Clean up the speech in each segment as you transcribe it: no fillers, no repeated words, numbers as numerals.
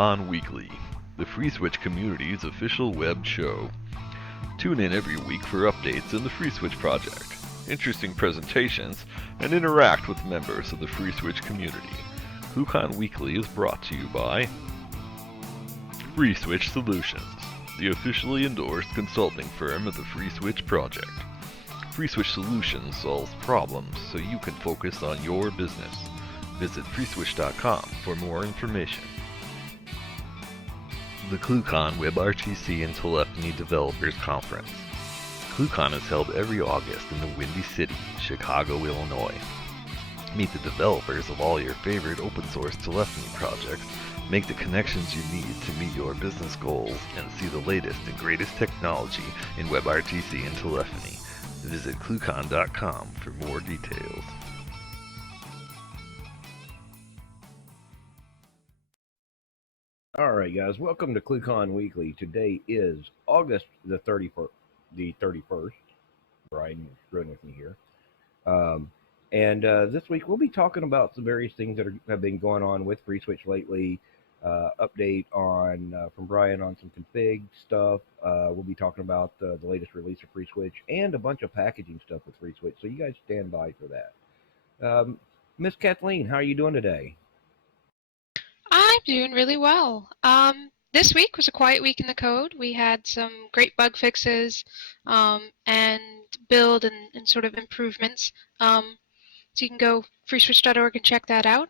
ClueCon Weekly, the FreeSWITCH community's official web show. Tune in every week for updates in the FreeSWITCH project, interesting presentations, and interact with members of the FreeSWITCH community. ClueCon Weekly is brought to you by FreeSWITCH Solutions, the officially endorsed consulting firm of the FreeSWITCH project. FreeSWITCH Solutions solves problems so you can focus on your business. Visit FreeSWITCH.com for more information. The ClueCon WebRTC and Telephony Developers Conference. ClueCon is held every August in the Windy City, Chicago, Illinois. Meet the developers of all your favorite open source telephony projects, make the connections you need to meet your business goals, and see the latest and greatest technology in WebRTC and telephony. Visit ClueCon.com for more details. All right, guys, welcome to ClueCon Weekly. Today is August the 31st. Brian is running with me here. This week we'll be talking about some various things that have been going on with FreeSWITCH lately. Update on from Brian on some config stuff. We'll be talking about the latest release of FreeSWITCH and a bunch of packaging stuff with FreeSWITCH. So you guys stand by for that. Miss Kathleen, how are you doing today? I'm doing really well. This week was a quiet week in the code. We had some great bug fixes and build and sort of improvements. So you can go freeswitch.org and check that out.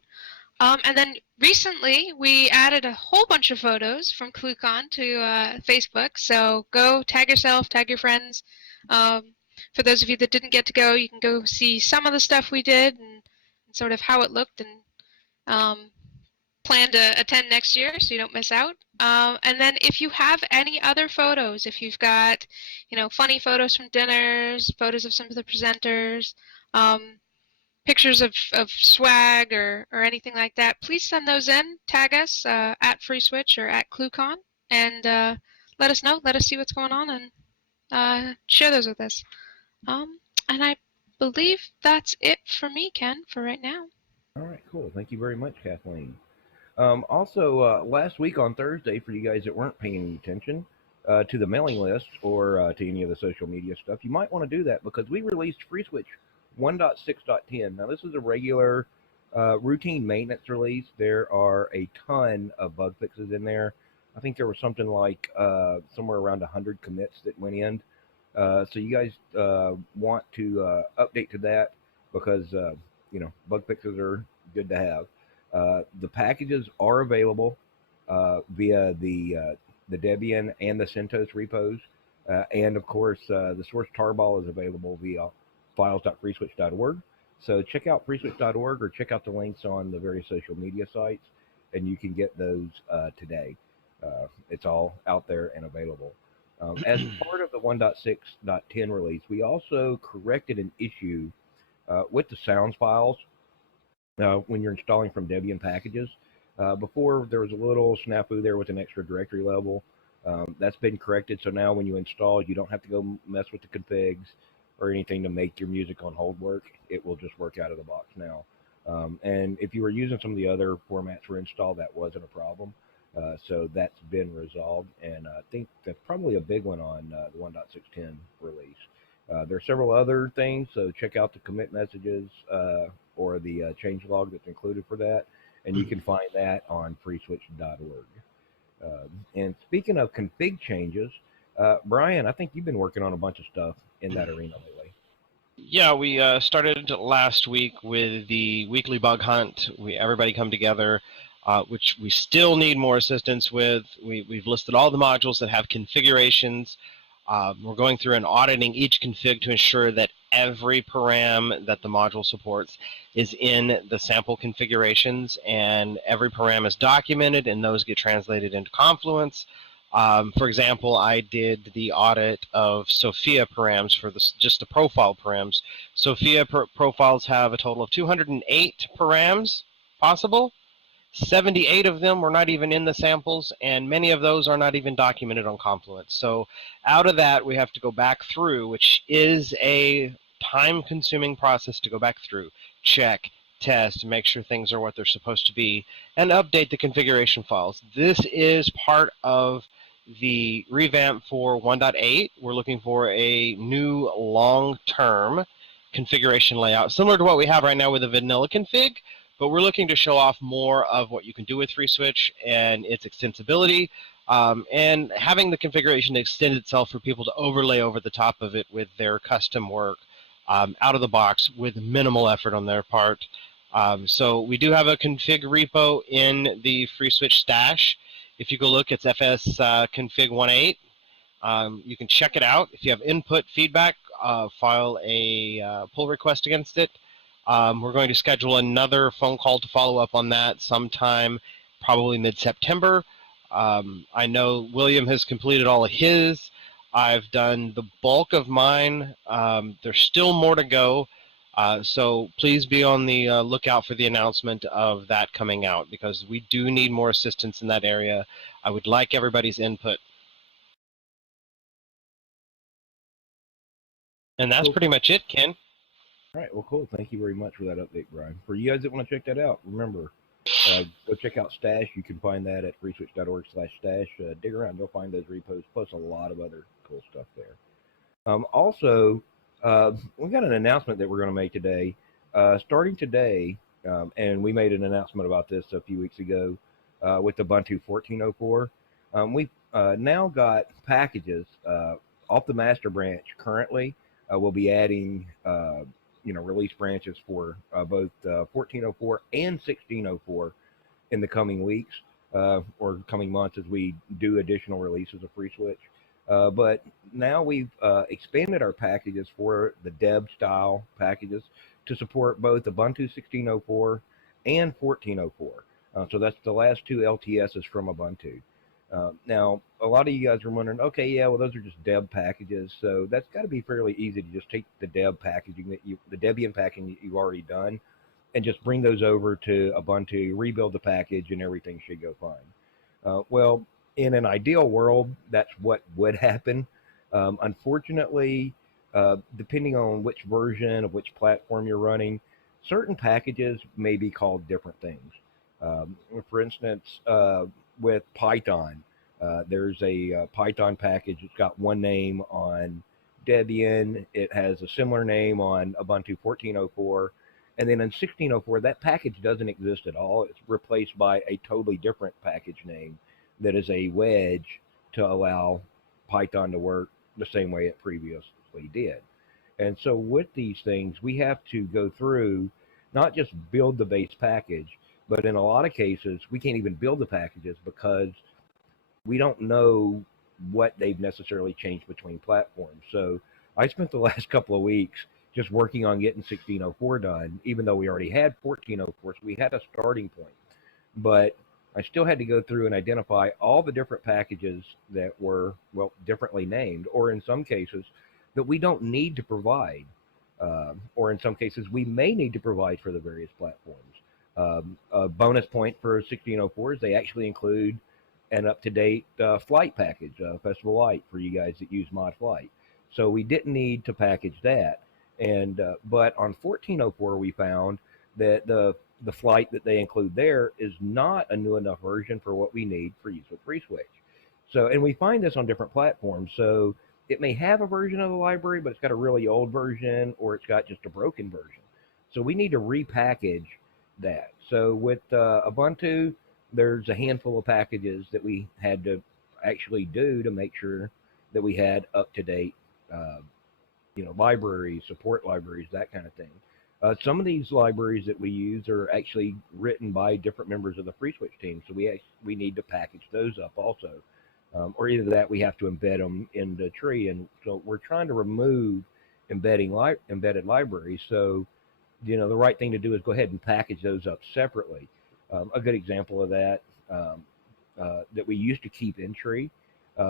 And then recently we added a whole bunch of photos from ClueCon to Facebook. So go tag yourself, tag your friends. For those of you that didn't get to go, you can go see some of the stuff we did and sort of how it looked, and plan to attend next year so you don't miss out. And then if you have any other photos, if you've got, funny photos from dinners, photos of some of the presenters, pictures of swag or anything like that, please send those in. Tag us at FreeSWITCH or at ClueCon, and let us know. Let us see what's going on, and share those with us. And I believe that's it for me, Ken, for right now. All right, cool. Thank you very much, Kathleen. Also, last week on Thursday, for you guys that weren't paying any attention to the mailing list or to any of the social media stuff, you might want to do that because we released FreeSWITCH 1.6.10. Now, this is a regular routine maintenance release. There are a ton of bug fixes in there. I think there was something like somewhere around 100 commits that went in. So you guys want to update to that because, bug fixes are good to have. The packages are available via the Debian and the CentOS repos. And, of course, the source tarball is available via files.freeswitch.org. So check out freeswitch.org or check out the links on the various social media sites, and you can get those today. It's all out there and available. As part of the 1.6.10 release, we also corrected an issue with the sounds files. When you're installing from Debian packages. Before, there was a little snafu there with an extra directory level. That's been corrected, so now when you install, you don't have to go mess with the configs or anything to make your music on hold work. It will just work out of the box now. And if you were using some of the other formats for install, that wasn't a problem. So that's been resolved, and I think that's probably a big one on the 1.6.10 release. There are several other things, so check out the commit messages or the changelog that's included for that, and you can find that on freeswitch.org. And speaking of config changes, Brian, I think you've been working on a bunch of stuff in that arena lately. Yeah, we started last week with the weekly bug hunt. Everybody come together, which we still need more assistance with. We've listed all the modules that have configurations. We're going through and auditing each config to ensure that every param that the module supports is in the sample configurations, and every param is documented, and those get translated into Confluence. For example, I did the audit of Sophia params for just the profile params. Sophia profiles have a total of 208 params possible. 78 of them were not even in the samples, and many of those are not even documented on Confluence. So out of that, we have to go back through, which is a time-consuming process to go back through, check test, make sure things are what they're supposed to be, and update the configuration files. This is part of the revamp for 1.8. We're looking for a new long-term configuration layout, similar to what we have right now with the vanilla config, but we're looking to show off more of what you can do with FreeSWITCH and its extensibility, and having the configuration extend itself for people to overlay over the top of it with their custom work out of the box with minimal effort on their part. So we do have a config repo in the FreeSWITCH stash. If you go look, it's fs config 1.8. You can check it out. If you have input, feedback, file a pull request against it. We're going to schedule another phone call to follow up on that sometime, probably mid-September. I know William has completed all of his. I've done the bulk of mine. There's still more to go. So please be on the lookout for the announcement of that coming out, because we do need more assistance in that area. I would like everybody's input. And that's pretty much it, Ken. All right, well, cool. Thank you very much for that update, Brian. For you guys that want to check that out, remember, go check out Stash. You can find that at freeswitch.org/stash. Dig around, you'll find those repos, plus a lot of other cool stuff there. Also, we got an announcement that we're going to make today. Starting today, and we made an announcement about this a few weeks ago with Ubuntu 14.04. We've now got packages off the master branch currently. We'll be adding release branches for both 14.04 and 16.04 in the coming weeks or coming months as we do additional releases of FreeSWITCH. But now we've expanded our packages for the Deb style packages to support both Ubuntu 16.04 and 14.04. So that's the last two LTSs from Ubuntu. Now, a lot of you guys are wondering, okay, yeah, well, those are just Deb packages, so that's got to be fairly easy to just take the Deb packaging the Debian packaging that you've already done, and just bring those over to Ubuntu, rebuild the package, and everything should go fine. Well, in an ideal world, that's what would happen. Unfortunately, depending on which version of which platform you're running, certain packages may be called different things. For instance, with Python, there's a Python package. It's got one name on Debian. It has a similar name on Ubuntu 14.04. And then in 16.04, that package doesn't exist at all. It's replaced by a totally different package name that is a wedge to allow Python to work the same way it previously did. And so with these things, we have to go through, not just build the base package, but in a lot of cases, we can't even build the packages because we don't know what they've necessarily changed between platforms. So I spent the last couple of weeks just working on getting 16.04 done, even though we already had 14.04, so we had a starting point. But I still had to go through and identify all the different packages that were, well, differently named, or in some cases that we don't need to provide, or in some cases we may need to provide for the various platforms. A bonus point for 16.04 is they actually include an up-to-date flight package, Festival Light, for you guys that use Mod Flight. So we didn't need to package that. And but on 14.04, we found that the flight that they include there is not a new enough version for what we need for use with FreeSWITCH. So, and we find this on different platforms. So it may have a version of the library, but it's got a really old version, or it's got just a broken version. So we need to repackage that. So with Ubuntu, there's a handful of packages that we had to actually do to make sure that we had up-to-date, libraries, support libraries, that kind of thing. Some of these libraries that we use are actually written by different members of the FreeSWITCH team, so we need to package those up also. Or either that, we have to embed them in the tree, and so we're trying to remove embedded libraries. So the right thing to do is go ahead and package those up separately. A good example of that that we used to keep in tree,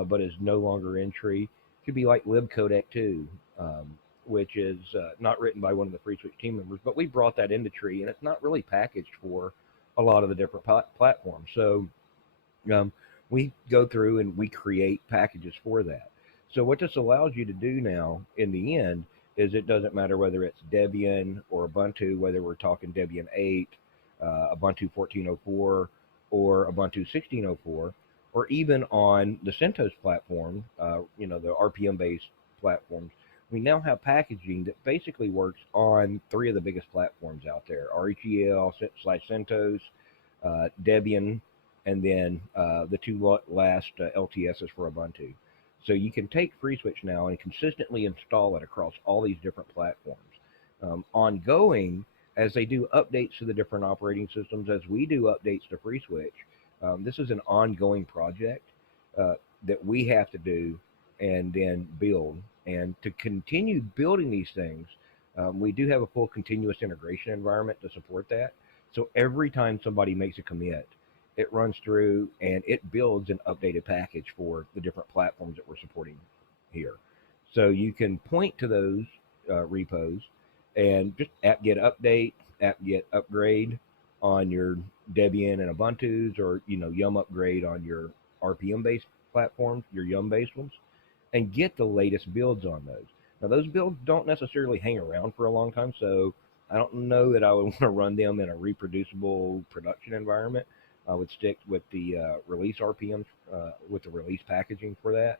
but is no longer in tree, could be like libcodec 2, which is not written by one of the FreeSWITCH team members, but we brought that into tree, and it's not really packaged for a lot of the different platforms. So we go through and we create packages for that. So what this allows you to do now in the end is it doesn't matter whether it's Debian or Ubuntu, whether we're talking Debian 8, Ubuntu 14.04, or Ubuntu 16.04, or even on the CentOS platform, the RPM-based platforms. We now have packaging that basically works on three of the biggest platforms out there: RHEL/CentOS, Debian, and then the two last LTSs for Ubuntu. So you can take FreeSWITCH now and consistently install it across all these different platforms. Ongoing, as they do updates to the different operating systems, as we do updates to FreeSWITCH, this is an ongoing project that we have to do and then build. And to continue building these things, we do have a full continuous integration environment to support that. So every time somebody makes a commit, it runs through and it builds an updated package for the different platforms that we're supporting here. So you can point to those repos and just apt-get update, apt-get upgrade on your Debian and Ubuntu's, or yum upgrade on your RPM-based platforms, your yum-based ones, and get the latest builds on those. Now, those builds don't necessarily hang around for a long time, so I don't know that I would want to run them in a reproducible production environment. I would stick with the release RPMs, with the release packaging for that.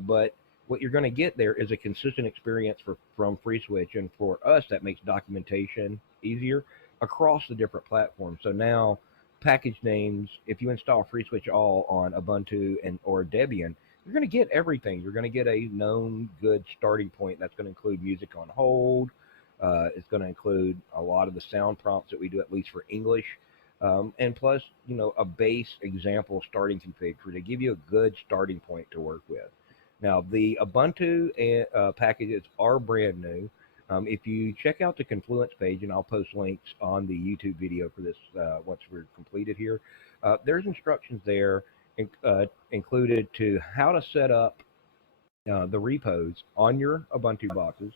But what you're going to get there is a consistent experience from FreeSWITCH, and for us, that makes documentation easier across the different platforms. So now, package names, if you install FreeSWITCH All on Ubuntu or Debian, you're going to get everything. You're going to get a known good starting point. That's going to include music on hold. It's going to include a lot of the sound prompts that we do, at least for English. And plus, a base example starting config to give you a good starting point to work with. Now, the Ubuntu packages are brand new. If you check out the Confluence page, and I'll post links on the YouTube video for this once we're completed here, there's instructions there included to how to set up the repos on your Ubuntu boxes,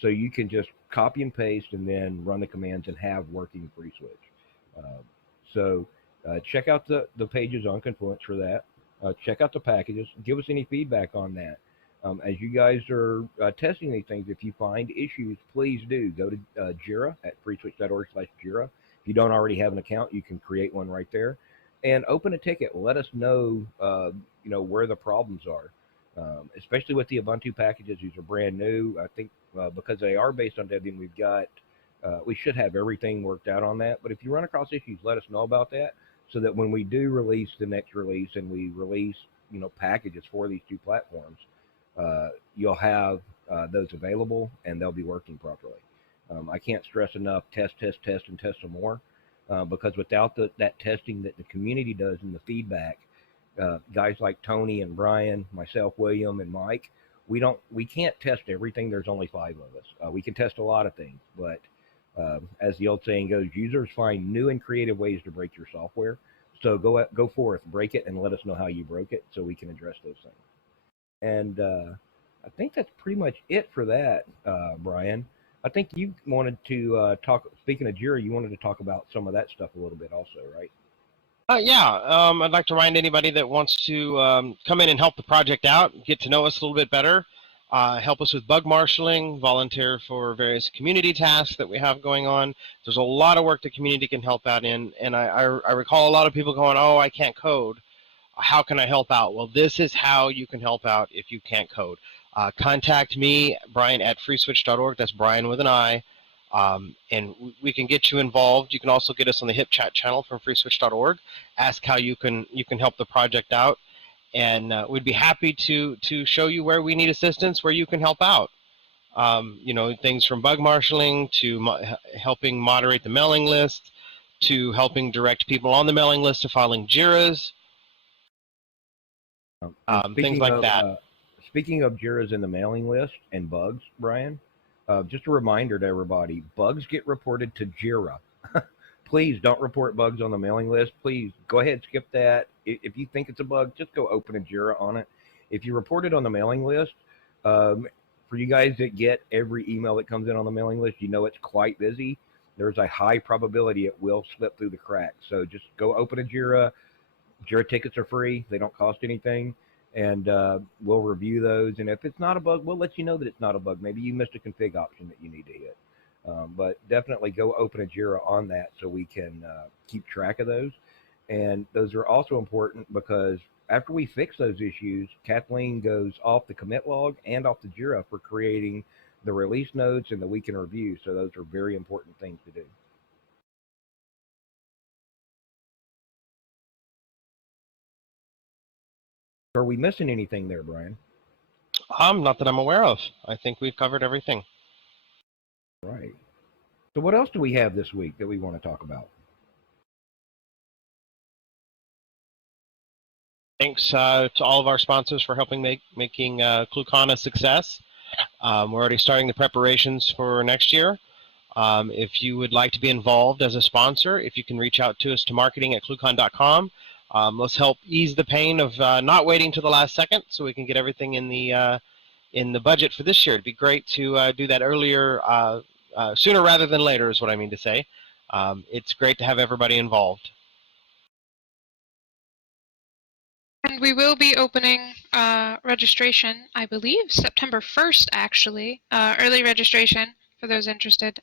so you can just copy and paste and then run the commands and have working FreeSWITCH. So check out the pages on Confluence for that. Check out the packages. Give us any feedback on that. As you guys are testing these things, if you find issues, please do go to Jira at freeswitch.org/Jira. If you don't already have an account, you can create one right there and open a ticket. Let us know, where the problems are, especially with the Ubuntu packages. These are brand new. I think because they are based on Debian, we should have everything worked out on that. But if you run across issues, let us know about that, so that when we do release the next release and we release, packages for these two platforms, you'll have those available and they'll be working properly. I can't stress enough, test, and test some more, because without that testing that the community does and the feedback, guys like Tony and Brian, myself, William, and Mike, we can't test everything. There's only 5 of us. We can test a lot of things, but as the old saying goes, users find new and creative ways to break your software. So go forth, break it, and let us know how you broke it, so we can address those things. And I think that's pretty much it for that, Brian. I think you wanted to talk, speaking of Jira, you wanted to talk about some of that stuff a little bit also, right? I'd like to remind anybody that wants to come in and help the project out, get to know us a little bit better, help us with bug marshaling, volunteer for various community tasks that we have going on. There's a lot of work the community can help out in, and I recall a lot of people going, oh, I can't code. How can I help out? Well, this is how you can help out if you can't code. Contact me, Brian, at freeswitch.org. That's Brian with an I. And we can get you involved. You can also get us on the HIP chat channel from freeswitch.org. Ask how you can help the project out, and we'd be happy to show you where we need assistance, where you can help out. Things from bug marshaling to helping moderate the mailing list, to helping direct people on the mailing list to filing JIRAs, things like that. Speaking of JIRAs in the mailing list and bugs, Brian, just a reminder to everybody, bugs get reported to JIRA. Please don't report bugs on the mailing list. Please go ahead, skip that. If you think it's a bug, just go open a JIRA on it. If you report it on the mailing list, for you guys that get every email that comes in on the mailing list, it's quite busy. There's a high probability it will slip through the cracks. So just go open a JIRA. JIRA tickets are free. They don't cost anything. and we'll review those. And if it's not a bug, we'll let you know that it's not a bug. Maybe you missed a config option that you need to hit. But definitely go open a Jira on that so we can keep track of those. And those are also important because after we fix those issues, Kathleen goes off the commit log and off the Jira for creating the release notes and the week in review. So those are very important things to do. Are we missing anything there, Brian? Not that I'm aware of. I think we've covered everything. Right. So what else do we have this week that we want to talk about? Thanks to all of our sponsors for helping making ClueCon a success. We're already starting the preparations for next year. If you would like to be involved as a sponsor, if you can reach out to us to marketing@cluecon.com. Let's help ease the pain of not waiting to the last second so we can get everything in the budget for this year. It'd be great to do that earlier, sooner rather than later is what I mean to say. It's great to have everybody involved. And we will be opening registration, I believe, September 1st, actually. Early registration for those interested,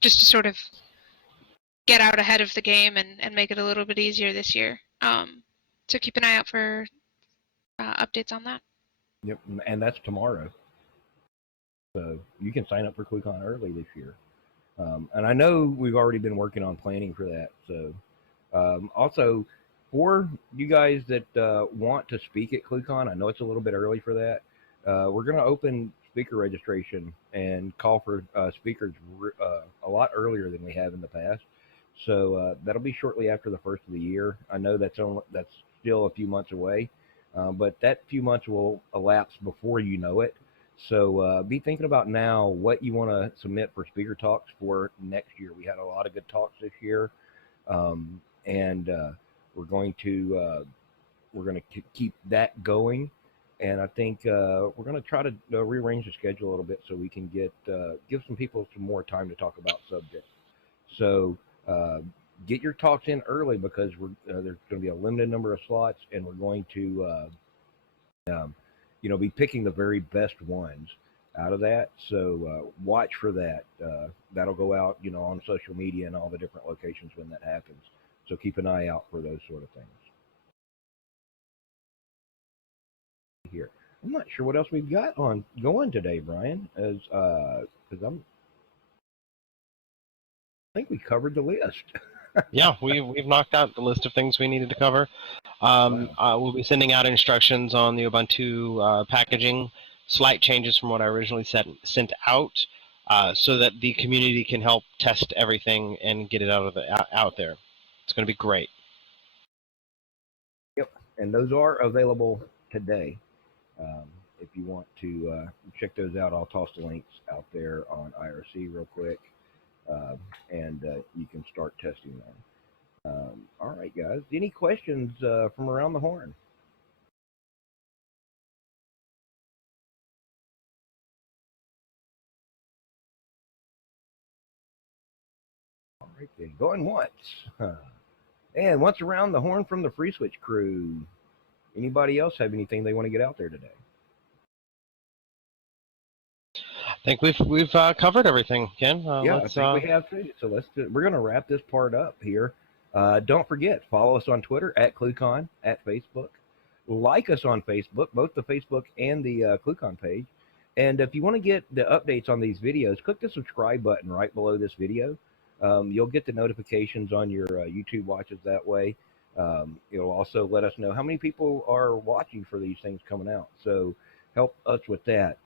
just to sort of get out ahead of the game and make it a little bit easier this year. So keep an eye out for updates on that. Yep, and that's tomorrow. So you can sign up for ClueCon early this year. And I know we've already been working on planning for that. So also, for you guys that want to speak at ClueCon, I know it's a little bit early for that. We're going to open speaker registration and call for speakers a lot earlier than we have in the past. So that'll be shortly after the first of the year. I know that's still a few months away, but that few months will elapse before you know it. So be thinking about now what you want to submit for speaker talks for next year. We had a lot of good talks this year, and we're going to keep that going. And I think we're going to try to rearrange the schedule a little bit so we can give some people some more time to talk about subjects. So get your talks in early because there's going to be a limited number of slots, and we're going to be picking the very best ones out of that. So watch for that. That'll go out, on social media and all the different locations when that happens. So keep an eye out for those sort of things. Here, I'm not sure what else we've got on going today, Brian, because I think we covered the list. Yeah, we've knocked out the list of things we needed to cover. Wow. We'll be sending out instructions on the Ubuntu packaging, slight changes from what I originally sent out, so that the community can help test everything and get it out there. It's going to be great. Yep, and those are available today. If you want to check those out, I'll toss the links out there on IRC real quick, and you can start testing them. All right, guys. Any questions from around the horn? All right, then. Going once. And once around the horn from the FreeSWITCH crew. Anybody else have anything they want to get out there today? I think we've covered everything, Ken. Yeah, I think we have too. So we're going to wrap this part up here. Don't forget, follow us on Twitter at ClueCon, at Facebook. Like us on Facebook, both the Facebook and the ClueCon page. And if you want to get the updates on these videos, click the subscribe button right below this video. You'll get the notifications on your YouTube watches that way. It'll also let us know how many people are watching for these things coming out. So help us with that.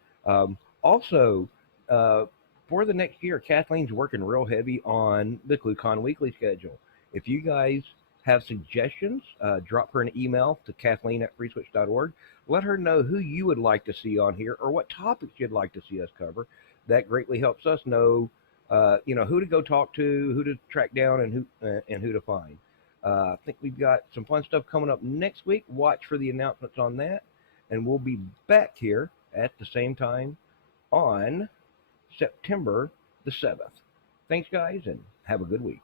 Also, for the next year, Kathleen's working real heavy on the ClueCon weekly schedule. If you guys have suggestions, drop her an email to Kathleen@freeswitch.org. Let her know who you would like to see on here or what topics you'd like to see us cover. That greatly helps us know, who to go talk to, who to track down, and who to find. I think we've got some fun stuff coming up next week. Watch for the announcements on that. And we'll be back here at the same time on September the 7th. Thanks, guys, and have a good week.